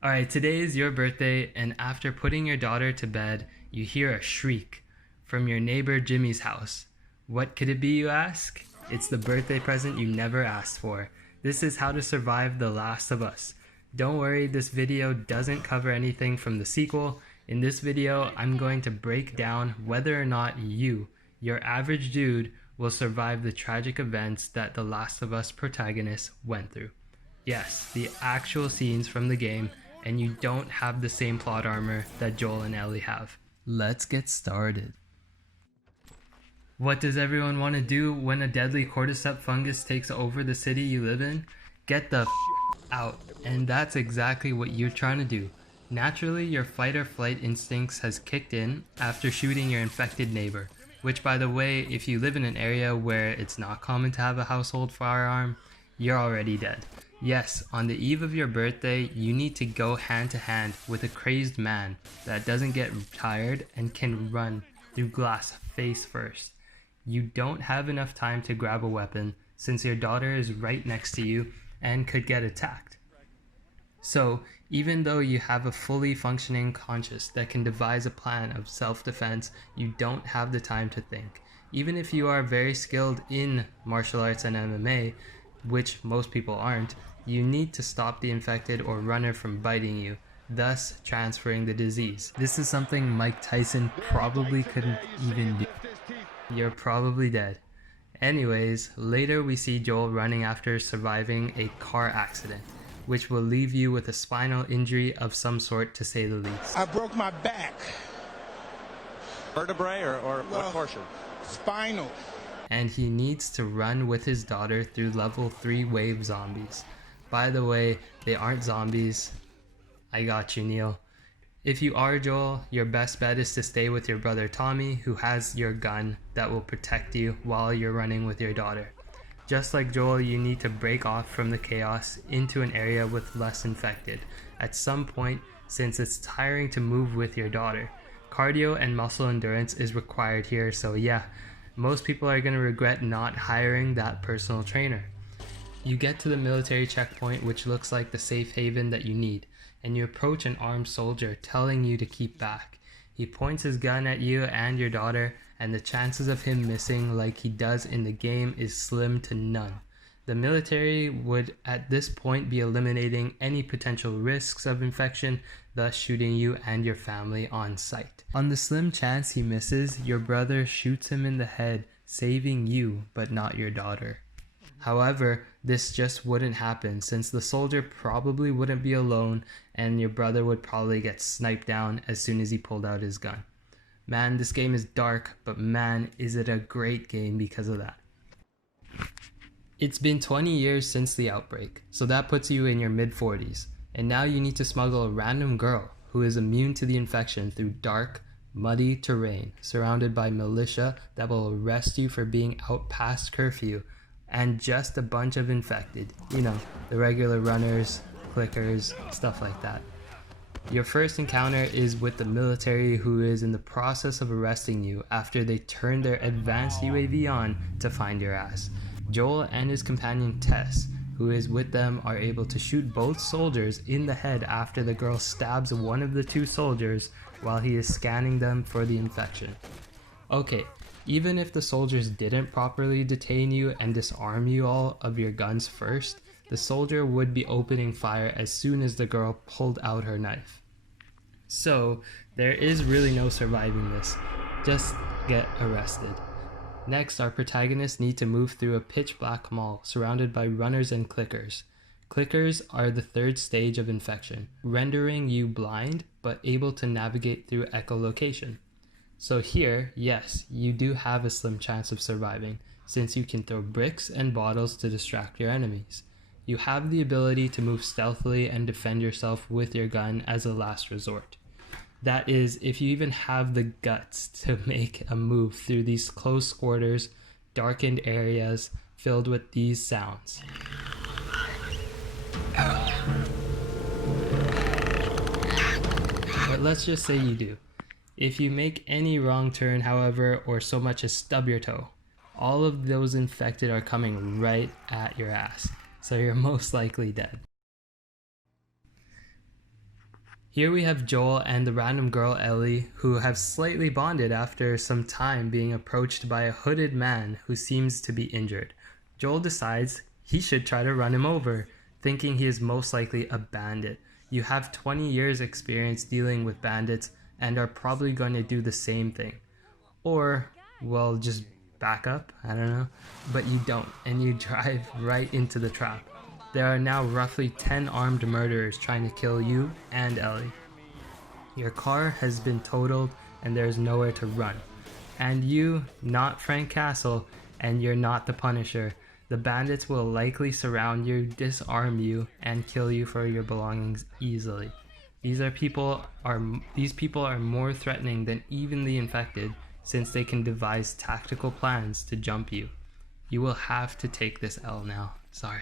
Alright, today is your birthday, and after putting your daughter to bed, you hear a shriek from your neighbor Jimmy's house. What could it be, you ask? It's the birthday present you never asked for. This is how to survive The Last of Us. Don't worry, this video doesn't cover anything from the sequel. In this video, I'm going to break down whether or not you, your average dude, will survive the tragic events that The Last of Us protagonist went through. Yes, the actual scenes from the game, and you don't have the same plot armor that Joel and Ellie have. Let's get started. What does everyone want to do when a deadly cordyceps fungus takes over the city you live in? Get the out. And that's exactly what you're trying to do. Naturally, your fight or flight instincts has kicked in after shooting your infected neighbor. Which, by the way, if you live in an area where it's not common to have a household firearm, you're already dead. Yes, on the eve of your birthday, you need to go hand to hand with a crazed man that doesn't get tired and can run through glass face first. You don't have enough time to grab a weapon since your daughter is right next to you and could get attacked. So, even though you have a fully functioning conscience that can devise a plan of self-defense, you don't have the time to think. Even if you are very skilled in martial arts and MMA, which most people aren't, you need to stop the infected or runner from biting you, thus transferring the disease. This is something Mike Tyson probably couldn't even do. You're probably dead. Anyways, later we see Joel running after surviving a car accident, which will leave you with a spinal injury of some sort, to say the least. I broke my back. Vertebrae or what portion? Spinal. And he needs to run with his daughter through level 3 wave zombies. By the way, they aren't zombies. I got you, Neil. If you are Joel, your best bet is to stay with your brother Tommy, who has your gun that will protect you while you're running with your daughter. Just like Joel, you need to break off from the chaos into an area with less infected at some point, since it's tiring to move with your daughter. Cardio and muscle endurance is required here, so yeah, most people are going to regret not hiring that personal trainer. You get to the military checkpoint, which looks like the safe haven that you need, and you approach an armed soldier telling you to keep back. He points his gun at you and your daughter, and the chances of him missing like he does in the game is slim to none. The military would at this point be eliminating any potential risks of infection, thus shooting you and your family on sight. On the slim chance he misses, your brother shoots him in the head, saving you but not your daughter. However, this just wouldn't happen since the soldier probably wouldn't be alone and your brother would probably get sniped down as soon as he pulled out his gun. Man, this game is dark, but man, is it a great game because of that. It's been 20 years since the outbreak, so that puts you in your mid-40s, and now you need to smuggle a random girl who is immune to the infection through dark, muddy terrain surrounded by militia that will arrest you for being out past curfew, and just a bunch of infected, you know, the regular runners, clickers, stuff like that. Your first encounter is with the military, who is in the process of arresting you after they turn their advanced UAV on to find your ass. Joel and his companion Tess, who is with them, are able to shoot both soldiers in the head after the girl stabs one of the two soldiers while he is scanning them for the infection. Okay, even if the soldiers didn't properly detain you and disarm you all of your guns first, the soldier would be opening fire as soon as the girl pulled out her knife. So, there is really no surviving this. Just get arrested. Next, our protagonists need to move through a pitch black mall surrounded by runners and clickers. Clickers are the third stage of infection, rendering you blind but able to navigate through echolocation. So here, yes, you do have a slim chance of surviving, since you can throw bricks and bottles to distract your enemies. You have the ability to move stealthily and defend yourself with your gun as a last resort. That is, if you even have the guts to make a move through these close quarters, darkened areas filled with these sounds. But let's just say you do. If you make any wrong turn, however, or so much as stub your toe, all of those infected are coming right at your ass, so you're most likely dead. Here we have Joel and the random girl Ellie, who have slightly bonded after some time being approached by a hooded man who seems to be injured. Joel decides he should try to run him over, thinking he is most likely a bandit. You have 20 years experience dealing with bandits and are probably going to do the same thing. Or, well, just back up, I don't know. But you don't, and you drive right into the trap. There are now roughly 10 armed murderers trying to kill you and Ellie. Your car has been totaled and there is nowhere to run. And you, not Frank Castle, and you're not the Punisher. The bandits will likely surround you, disarm you, and kill you for your belongings easily. These people are more threatening than even the infected, since they can devise tactical plans to jump you. You will have to take this L now. Sorry.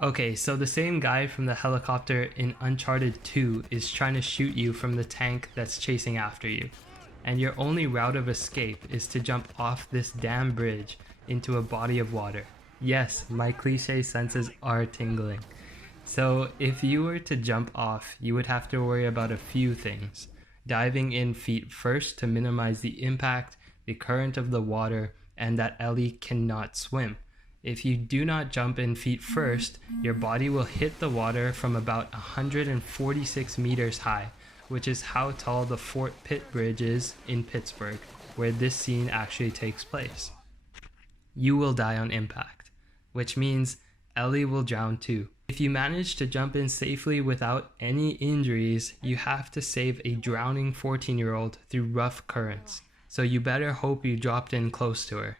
Okay, so the same guy from the helicopter in Uncharted 2 is trying to shoot you from the tank that's chasing after you. And your only route of escape is to jump off this damn bridge into a body of water. Yes, my cliche senses are tingling. So if you were to jump off, you would have to worry about a few things. Diving in feet first to minimize the impact, the current of the water, and that Ellie cannot swim. If you do not jump in feet first, your body will hit the water from about 146 meters high, which is how tall the Fort Pitt Bridge is in Pittsburgh, where this scene actually takes place. You will die on impact, which means Ellie will drown too. If you manage to jump in safely without any injuries, you have to save a drowning 14-year-old through rough currents, so you better hope you dropped in close to her.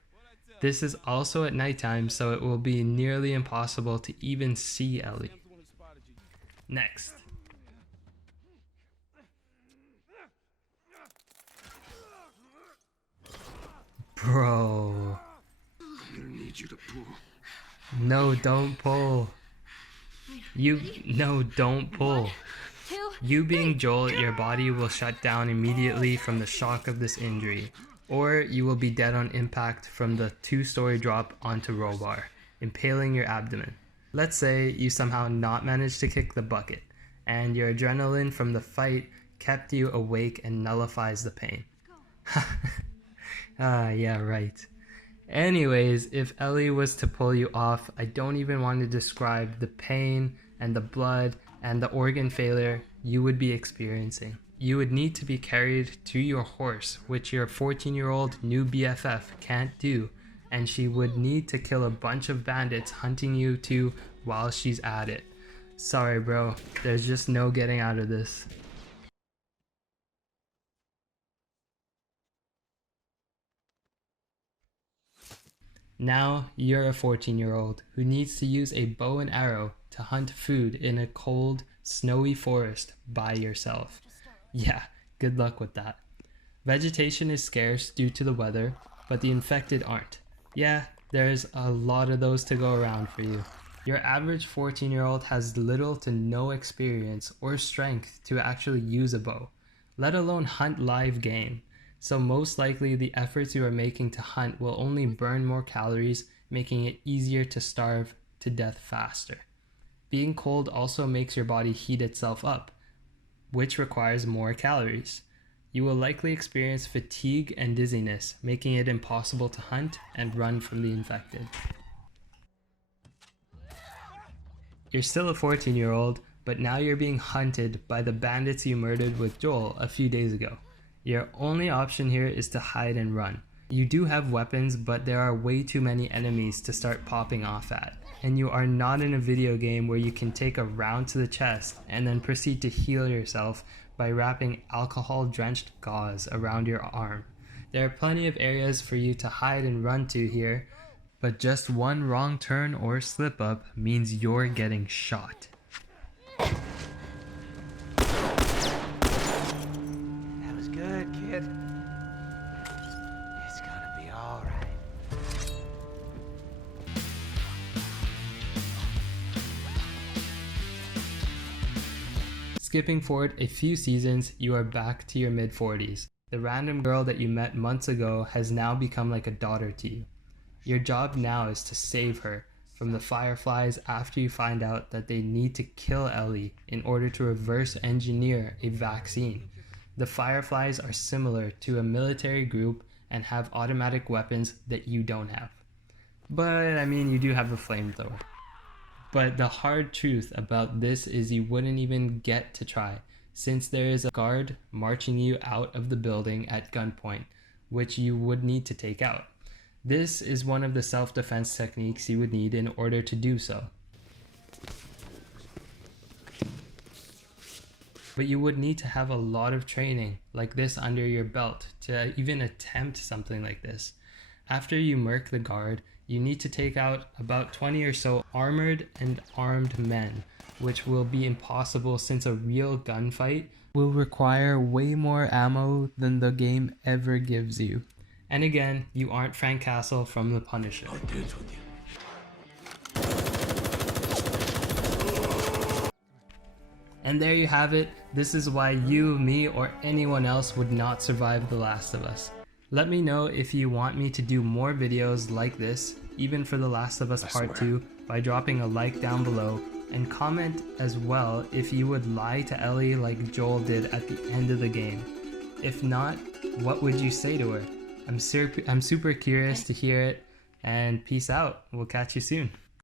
This is also at nighttime, so it will be nearly impossible to even see Ellie. Next. Bro. I'm gonna need you to pull. No, don't pull. Don't pull. You being Joel, your body will shut down immediately from the shock of this injury. Or you will be dead on impact from the 2-story drop onto roll bar, impaling your abdomen. Let's say you somehow not managed to kick the bucket, and your adrenaline from the fight kept you awake and nullifies the pain. Yeah, right. Anyways, if Ellie was to pull you off, I don't even want to describe the pain and the blood and the organ failure you would be experiencing. You would need to be carried to your horse, which your 14-year-old new BFF can't do, and she would need to kill a bunch of bandits hunting you too while she's at it. Sorry bro, there's just no getting out of this. Now you're a 14-year-old who needs to use a bow and arrow to hunt food in a cold, snowy forest by yourself. Yeah, good luck with that. Vegetation is scarce due to the weather, but the infected aren't. Yeah, there's a lot of those to go around for you. Your average 14-year-old has little to no experience or strength to actually use a bow, let alone hunt live game. So most likely the efforts you are making to hunt will only burn more calories, making it easier to starve to death faster. Being cold also makes your body heat itself up, which requires more calories. You will likely experience fatigue and dizziness, making it impossible to hunt and run from the infected. You're still a 14-year-old, but now you're being hunted by the bandits you murdered with Joel a few days ago. Your only option here is to hide and run. You do have weapons, but there are way too many enemies to start popping off at. And you are not in a video game where you can take a round to the chest and then proceed to heal yourself by wrapping alcohol-drenched gauze around your arm. There are plenty of areas for you to hide and run to here, but just one wrong turn or slip up means you're getting shot. That was good, kid. It's gonna be all right. Skipping forward a few seasons, you are back to your mid-40s. The random girl that you met months ago has now become like a daughter to you. Your job now is to save her, from the Fireflies after you find out that they need to kill Ellie in order to reverse engineer a vaccine. The Fireflies are similar to a military group and have automatic weapons that you don't have. But I mean, you do have a flamethrower. But the hard truth about this is you wouldn't even get to try, since there is a guard marching you out of the building at gunpoint, which you would need to take out. This is one of the self-defense techniques you would need in order to do so. But you would need to have a lot of training like this under your belt to even attempt something like this. After you murk the guard, you need to take out about 20 or so armored and armed men, which will be impossible since a real gunfight will require way more ammo than the game ever gives you. And again, you aren't Frank Castle from The Punisher. I'll dance with you. And there you have it. This is why you, me, or anyone else would not survive The Last of Us. Let me know if you want me to do more videos like this, even for The Last of Us Part 2, by dropping a like down below, and comment as well if you would lie to Ellie like Joel did at the end of the game. If not, what would you say to her? I'm super curious to hear it, and peace out. We'll catch you soon.